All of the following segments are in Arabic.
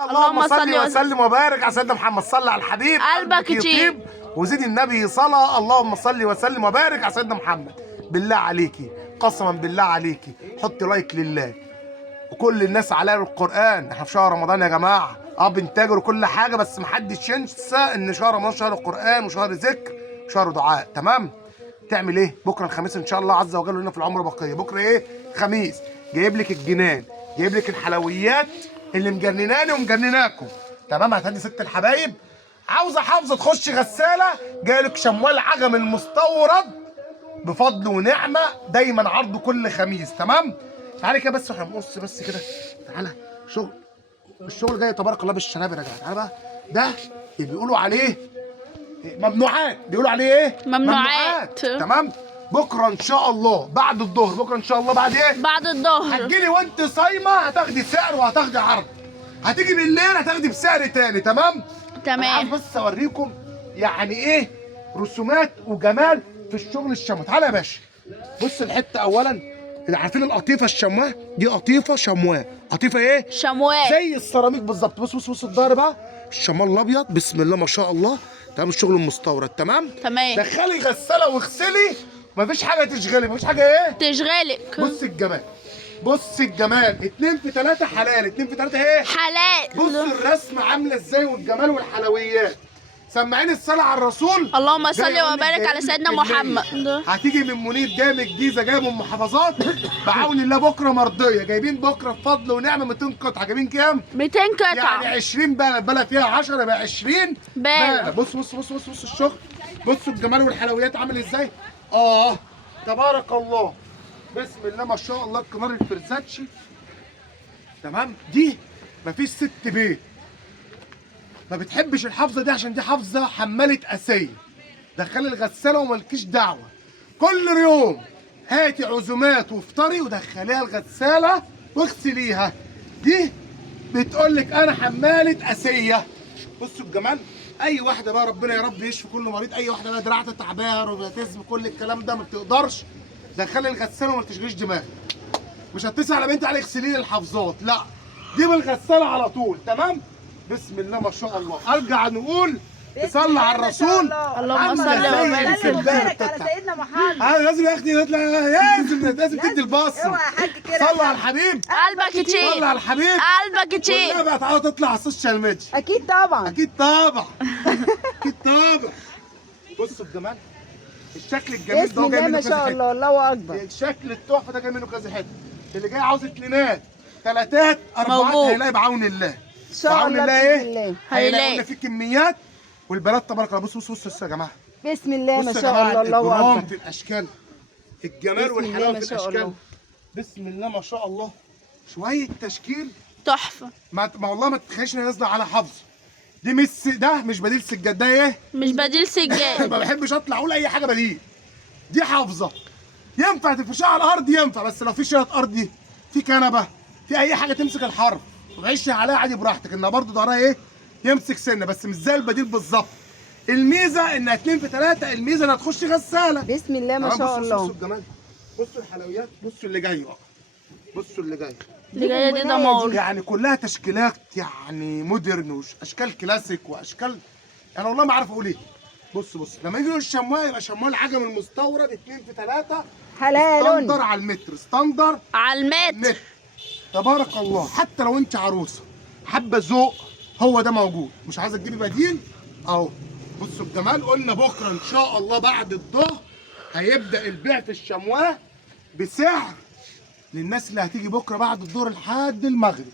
اللهم صل وسلم وبارك على سيدنا محمد. صلى على الحبيب قلبك يطيب وزيد النبي صلاة. اللهم صل وسلم وبارك على سيدنا محمد. بالله عليكي قسما بالله عليكي حطي لايك لله وكل الناس على القرآن. احنا في شهر رمضان يا جماعة، بنتاجر وكل حاجة، بس محدش ينسى ان شهر رمضان شهر القرآن وشهر ذكر وشهر دعاء. تمام؟ تعمل ايه؟ بكره الخميس ان شاء الله عز وجل لنا في العمر بقية. بكره ايه؟ خميس. جايب لك الجنان، جايب لك الحلويات اللي مجنناني ومجنناكم. تمام؟ هتهدي ست الحبايب. عاوزه حافظه تخش غساله، جاي لك شموال عجم المستورد بفضل ونعمه، دايما عرضه كل خميس. تمام؟ تعالى كده بس واحنا بنقص بس كده. تعالى شغل، الشغل جاي تبارك الله بالشناب يا جدع. تعالى بقى، ده اللي بيقولوا عليه ممنوعات. بيقولوا عليه ايه؟ ممنوعات. تمام؟ بكره ان شاء الله بعد الظهر، بكره ان شاء الله بعد ايه؟ بعد الظهر. هتجيلي وانت صايمه هتاخدي سعر وهتاخدي عرض، هتيجي بالليل هتاخدي بسعر تاني. تمام؟ انا عايز بس اوريكم يعني ايه رسومات وجمال في الشغل الشمواه. تعالى يا باشا بص الحته اولا. اللي عارفين القطيفه الشمواه دي قطيفه شمواه. قطيفه ايه؟ شمواه زي السيراميك بالظبط. بص بص بص الظهر بقى، الشمال الابيض بسم الله ما شاء الله. تمام؟ الشغل المستورد. تمام؟ دخلي غساله واغسلي، مفيش حاجه تشغلك، مفيش حاجه ايه تشغلك. بص الجمال، بص الجمال. 2 في 3 حلال، 2 في 3 ايه؟ حلال. بص الرسمه عامله ازاي والجمال والحلويات. سمعين الصلاه على الرسول. اللهم صل وبارك على سيدنا محمد. هتيجي من منيب جاي من الجيزه، جاي من محافظات بعون الله. بكره مرضيه جايبين بكره بفضل ونعمه 200 قطعه. جايبين كام؟ 200 قطعه. يعني 20 بله فيها 10 يبقى 20 بله. بص بص بص بص بص الشغل. بصوا الجمال والحلويات عامل ازاي. تبارك الله بسم الله ما شاء الله. الكنار الفرزاتشي. تمام؟ دي مفيش ست بيت ما بتحبش الحافظه دي، عشان دي حافظه حماله اسيه. دخلي الغساله ومالكيش دعوه. كل يوم هاتي عزومات وافطري ودخليها الغساله واغسليها. دي بتقول لك انا حماله اسيه. بصوا الجمال. اي واحده بقى ربنا يا رب يشفي كل مريض، اي واحده بقى دراعتها تعبانه روماتيزم كل الكلام ده ما بتقدرش، دخلي الغساله وما تشغليش دماغك. مش هتصل على بنتي على اغسلي لي الحافظات، لا دي بالغساله على طول. تمام؟ بسم الله ما شاء الله. ارجع نقول تصلي على الرسول. اللهم صل وبارك على سيدنا محمد. لازم يا اختي يطلع، لازم تدي البص. اوعى يا حاج كده. صلي على الحبيب. قلبك يطيب. صلي على الحبيب. قلبك يطيب. كلها بقى تعالى تطلع على السوشيال ميديا. اكيد طبعا. اكيد طبعا. اكيد طبعا. بصوا الجمال، الشكل الجميل بسم ده جاي الله منه ما كذا شاء حته. الله الله اكبر. الشكل التحفه ده جاي منه كذا حته. اللي جاي عاوز اتنينات تلاتات اربعات موجود. هيلاقي بعون الله. ان شاء بعون الله الله باذن ايه؟ الله. هيلاقي في كميات. والبنات تبارك الله. بصوا بصوا بصوا يا جماعه. بسم الله ما بصوا يا شاء جماعه الله الله الجرام اكبر. في الاشكال، الجمال بسم الله والحلاوه ما في شاء الاشكال. الله. بسم الله ما شاء الله. شويه تشكيل تحفه. ما والله ما تتخيلش ان هي نازله على حفظ. دي ده مش بديل سجاد، ده ايه؟ مش بديل سجاد. ما بحبش اطلع اقول اي حاجه بديل. دي حافظه ينفع تفرشها على الارض، ينفع، بس لو في شيره ارضي، في كنبه، في اي حاجه تمسك الحرف وتعيش عليها عادي براحتك. انها برضه ظهرها ايه؟ يمسك سنه، بس مش زي البديل بالظبط. الميزه انها 2 في 3، الميزه انها تخش غساله. بسم الله ما شاء الله. بصوا الجمال، بصوا الحلويات، بصوا اللي جاي بصوا اللي جاي. اللي جايه دي دمار. يعني كلها تشكيلات يعني مودرن واشكال كلاسيك واشكال يعني والله ما عارف اقول ايه. بص لما يجي الشمواه يبقى شمواه العجم المستورد 2 في 3 حلال. ستاندر على المتر، ستاندر على المتر. تبارك الله. حتى لو انت عروسه حابه ذوق هو ده موجود، مش عايزه تجيبي بديل اهو. بصوا الجمال. قلنا بكره ان شاء الله بعد الظهر هيبدا البيع في الشمواه بسعر للناس اللي هتيجي بكره بعد الظهر لحد المغرب.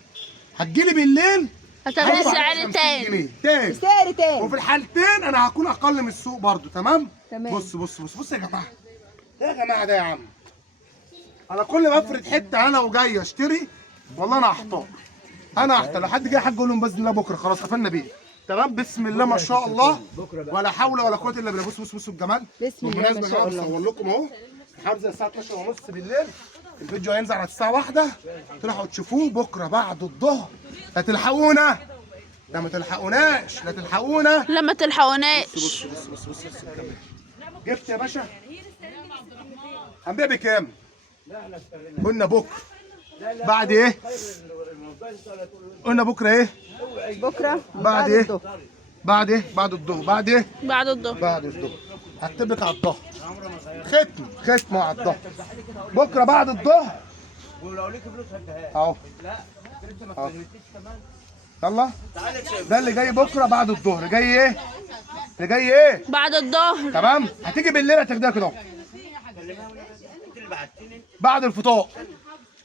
هتجيلي بالليل هتاخدي سعر تاني. سعر تاني. وفي الحالتين انا هكون اقل من السوق برضو. تمام؟ تمام. بص يا جماعه. يا جماعه ده يا عم، انا كل ما افرد حته انا وجاي اشتري والله انا هحتار. لو حد جاي حاج اقول لهم باذن الله بكره خلاص قفلنا بيه. تمام؟ بسم الله ما شاء الله ولا حول ولا قوه الا بالله. بصوا الجمال. بسم الله ما شاء الله. بصور لكم اهو حافظه الساعه 12:30 بالليل. الفيديو هينزل على الساعه 1 تروحوا تشوفوه بكره بعد الظهر. لا تلحقونا، لا ما تلحقوناش، لا تلحقونا، لا ما تلحقوناش. بص الجمال. جبت يا باشا؟ هنبيع بكام؟ قلنا بكره بعد ايه؟ قلنا بكره ايه؟ بكره بعد ايه؟ الظهر. بعد ايه؟ بعد الظهر. بعد ايه؟ بعد الظهر. بعد الظهر. هكتب لك على الظهر ختم على الظهر. بكره بعد الظهر اهو اهو. يلا ده اللي جاي بكره بعد الظهر. جاي ايه؟ اللي جاي ايه؟ بعد الظهر. تمام. هتيجي بالليل هتاخدها كده اهو بعد الفطار.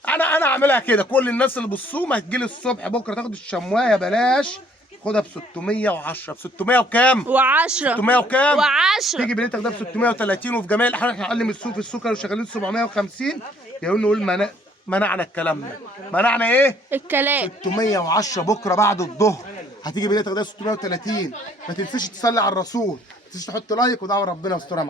انا اعملها كده. كل الناس اللي بالصوم هتجيلي الصبح بكره تاخد الشموايه بلاش، خدها ب 610 ب 600 وكام؟ و10. 600 وكام؟ و10. تيجي بالليل تاخدها ب 630. وفي جميع الاحوال احنا اقل من السوق في السكر وشغالين 750. يقول نقول منعنا الكلام ده. منعنا ايه؟ الكلام. 610 بكره بعد الظهر. هتيجي بالليل تاخدها 630. ما تنسيش تصلي على الرسول، ما تنسيش تحط لايك ودعوه ربنا يسترها.